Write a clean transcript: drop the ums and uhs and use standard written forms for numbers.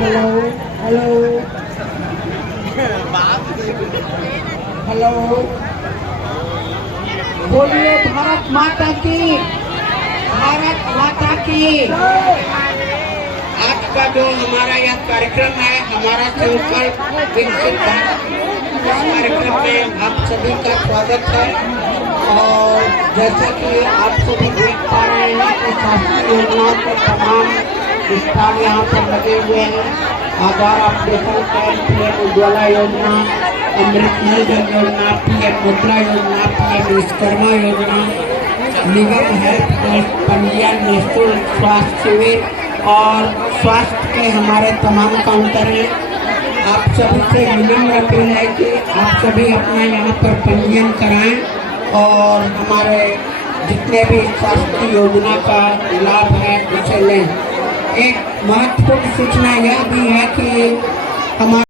Hello hello hello, बोलिए भारत माता की, भारत माता की। आज का जो हमारा यह कार्यक्रम है, हमारा संकल्प विकसित भारत, इस कार्यक्रम में आप सभी का स्वागत है। और जैसा कि आप सभी देख पा रहे हैं कि शासकीय योजनाओं के तमाम विस्तार यहाँ पर लगे हुए हैं। आधार अपडेशन कैंप, पीएम उज्ज्वला योजना, अमृत नल जल योजना, पीएम मुद्रा योजना, पीएम विश्वकर्मा योजना, निगम हेल्थ पंजीयन, निःशुल्क स्वास्थ्य शिविर और स्वास्थ्य के हमारे तमाम काउंटर हैं। आप सभी से विनम्र अपील है कि आप सभी अपना यहाँ पर पंजीयन कराएं और हमारे जितने भी स्वास्थ्य योजना का लाभ है उसे लें। एक महत्वपूर्ण सूचना यह भी है कि हमारे